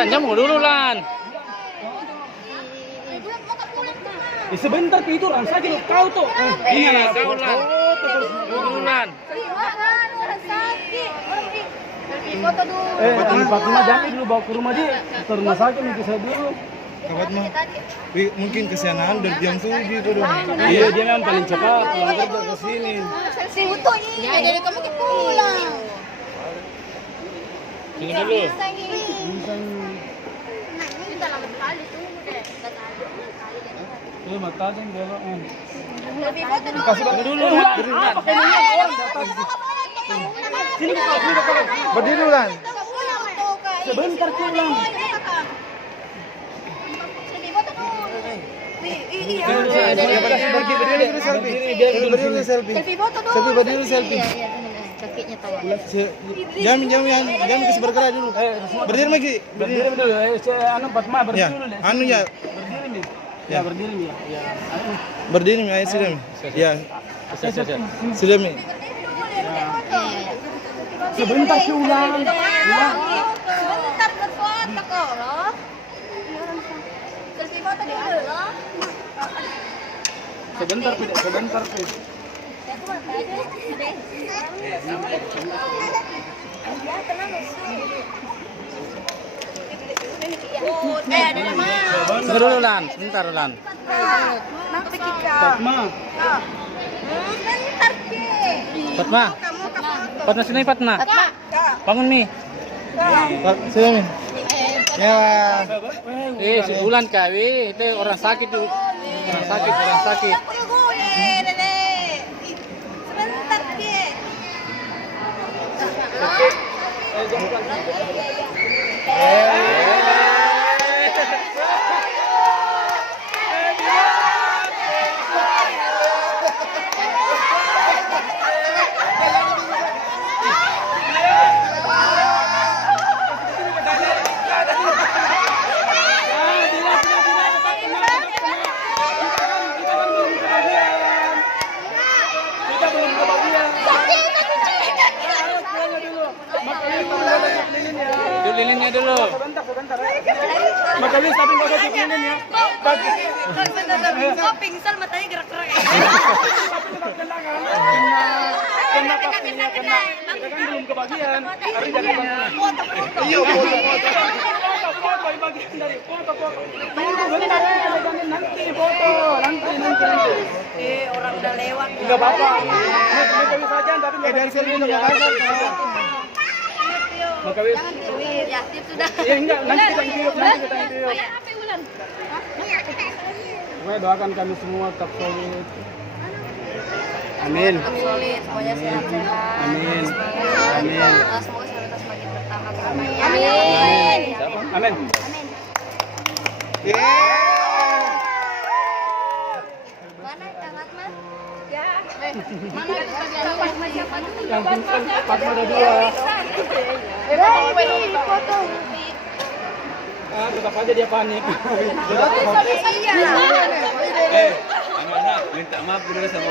Lan, jamu dulu Lan. Sebentar ke itu orang sakit kau tuh. Iya, kau Lan. Dulu Lan. Fatima jangan dulu bawa ke rumah dia. Ke rumah sakit nanti saya dulu. Fatima, mungkin kesianaan dari jam 7 itu dong. Iya, dia memang paling cepat pulang kerja ke sini. Ya, jadi kamu pulang. Sini dulu. Iya, mata aja yang belok. Kasih Tunggu dulu Lan. Lan. Sini ke sini. Berdiri Lan. Sebentar pulang. Berdiri selfie. Selfie foto dong. Selfie berdiri selfie. Iya, benar. Kakinya tahu. Jangan kasih bergerak dulu. Berdiri lagi. Berdiri dulu. Anu Fatma Ya, berdiri dulu. anu ya. Berdiri nih. Ya, berdiri nih. Ya. Anu. Berdiri mi, ayo sudah mi. Ya, sudah mi. Sebentar pulang. Sebentar berfoto kok, loh. Selfie foto dulu loh. Sebentar, Pid. Sebentar, Pid. Ada nama. Tunggu dulu Lan. Sebentar Lan. Fatma. Bentar, Ki. Fatma. Fatma sini Fatma. Bangun Mi. Sudah mi. Ya. Si Ulan kawi, itu orang sakit tuh. Orang sakit. Sebentar, Ki. Dulu lilinnya dulu. Sebentar. Makalis tapi nggak usah dikelilin ya. Kok pingsan matanya gerak-gerak. Kena pastinya, kena. Kita kan belum kebagian. Tapi jangan bangun. Iya, Foto bagian dari foto. Tunggu bentar, nanti foto. Nanti. Orang udah lewat. Enggak apa-apa. Makalis saja tapi nggak Dan selfie udah ya. Makalis. Ya, sip sudah. Ya enggak, nanti kita tiup. Apa Ulan? Pokoknya doakan kami semua tetap solid. Amin. Tetap solid, semuanya sehat-sehat. Amin. Semoga sehat semakin bertambah keramaian. Amin. Amin. Mana Kang Atman? Ya. Mana siapa dulu? Yang pintar Fatma ada dua. Foto. Tetap aja dia panik. Iya. Anak-anak minta maaf dulu sama